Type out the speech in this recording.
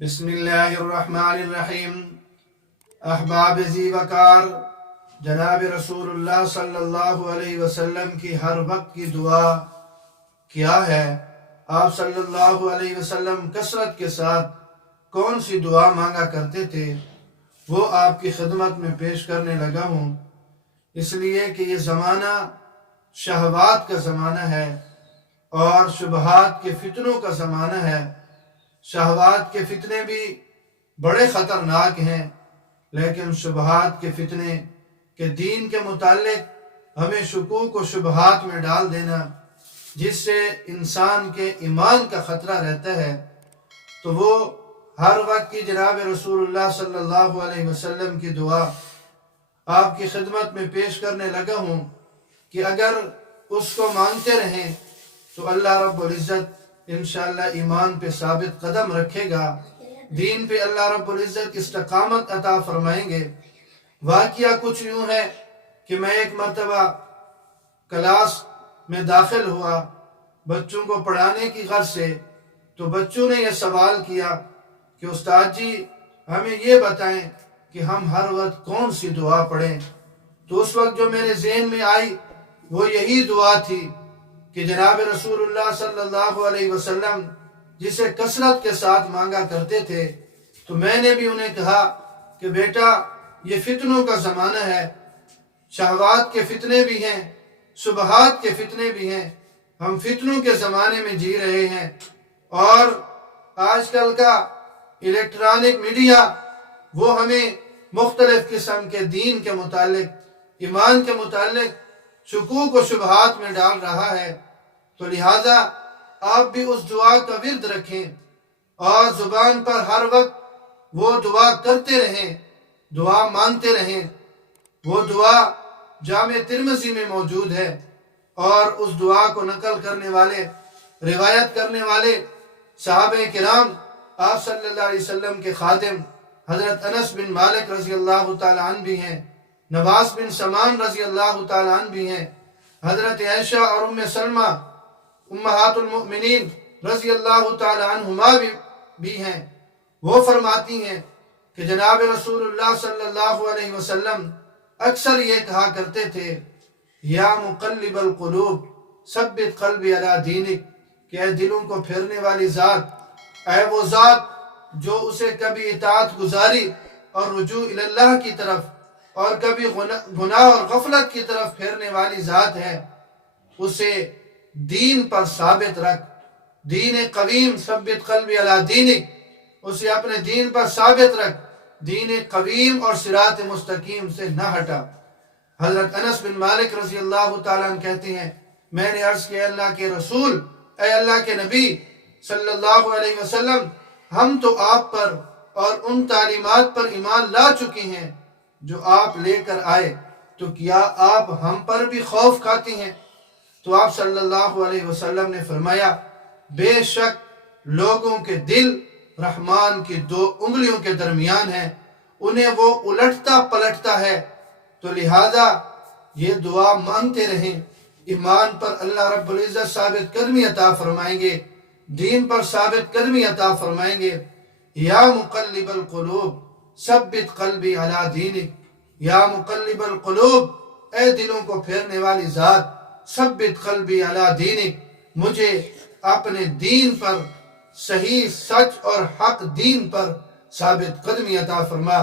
بسم اللہ الرحمن الرحیم۔ احباب ذی وقار، جناب رسول اللہ صلی اللہ علیہ وسلم کی ہر وقت کی دعا کیا ہے؟ آپ صلی اللہ علیہ وسلم کثرت کے ساتھ کون سی دعا مانگا کرتے تھے، وہ آپ کی خدمت میں پیش کرنے لگا ہوں، اس لیے کہ یہ زمانہ شہوات کا زمانہ ہے اور شبہات کے فتنوں کا زمانہ ہے۔ شہوات کے فتنے بھی بڑے خطرناک ہیں، لیکن شبہات کے فتنے کہ دین کے متعلق ہمیں شکوک و شبہات میں ڈال دینا، جس سے انسان کے ایمان کا خطرہ رہتا ہے، تو وہ ہر وقت کی جناب رسول اللہ صلی اللہ علیہ وسلم کی دعا آپ کی خدمت میں پیش کرنے لگا ہوں کہ اگر اس کو مانگتے رہیں تو اللہ رب العزت انشاءاللہ ایمان پہ ثابت قدم رکھے گا، دین پہ اللہ رب العزت استقامت عطا فرمائیں گے۔ واقعہ کچھ یوں ہے کہ میں ایک مرتبہ کلاس میں داخل ہوا بچوں کو پڑھانے کی غرض سے، تو بچوں نے یہ سوال کیا کہ استاد جی ہمیں یہ بتائیں کہ ہم ہر وقت کون سی دعا پڑھیں۔ تو اس وقت جو میرے ذہن میں آئی وہ یہی دعا تھی کہ جناب رسول اللہ صلی اللہ علیہ وسلم جسے کثرت کے ساتھ مانگا کرتے تھے، تو میں نے بھی انہیں کہا کہ بیٹا یہ فتنوں کا زمانہ ہے، شہوات کے فتنے بھی ہیں، شبہات کے فتنے بھی ہیں، ہم فتنوں کے زمانے میں جی رہے ہیں، اور آج کل کا الیکٹرانک میڈیا وہ ہمیں مختلف قسم کے دین کے متعلق، ایمان کے متعلق شکوک و شبہات میں ڈال رہا ہے۔ تو لہٰذا آپ بھی اس دعا کا ورد رکھیں اور زبان پر ہر وقت وہ دعا کرتے رہیں، دعا مانگتے رہیں۔ وہ دعا جامع ترمذی میں موجود ہے، اور اس دعا کو نقل کرنے والے، روایت کرنے والے صحابہ کرام آپ صلی اللہ علیہ وسلم کے خادم حضرت انس بن مالک رضی اللہ تعالیٰ عنہ بھی ہیں، نواس بن سمان رضی اللہ تعالیٰ عنہ بھی ہیں، حضرت عائشہ اور ام سلمہ امہات المؤمنین رضی اللہ تعالیٰ عنہما بھی ہیں۔ وہ فرماتی ہیں کہ جناب رسول اللہ صلی اللہ علیہ وسلم اکثر یہ کہا کرتے تھے، یا مقلب القلوب ثبت قلبی علی دینک، کہ اے دلوں کو پھیرنے والی ذات، اے وہ ذات جو اسے کبھی اطاعت گزاری اور رجوع اللہ کی طرف اور کبھی گناہ اور غفلت کی طرف پھیرنے والی ذات ہے، اسے دین پر ثابت رکھ، دین قویم، ثبت قلبی علی دینک، اسے اپنے دین پر ثابت رکھ، دین قویم اور صراط مستقیم سے نہ ہٹا۔ حضرت انس بن مالک رضی اللہ تعالیٰ عنہ کہتے ہیں، میں نے عرض کیا اللہ کے رسول، اے اللہ کے نبی صلی اللہ علیہ وسلم، ہم تو آپ پر اور ان تعلیمات پر ایمان لا چکے ہیں جو آپ لے کر آئے، تو کیا آپ ہم پر بھی خوف کھاتے ہیں؟ تو آپ صلی اللہ علیہ وسلم نے فرمایا، بے شک لوگوں کے دل رحمان کی دو انگلیوں کے درمیان ہیں، انہیں وہ الٹتا پلٹتا ہے، تو لہٰذا یہ دعا مانگتے رہیں، ایمان پر اللہ رب العزت ثابت قدمی عطا فرمائیں گے، دین پر ثابت قدمی عطا فرمائیں گے۔ یا مقلب القلوب ثبت قلبی علی دینک، یا مقلب القلوب، اے دلوں کو پھیرنے والی ذات، ثبت قلبی علی دینک، مجھے اپنے دین پر، صحیح سچ اور حق دین پر ثابت قدمی عطا فرما۔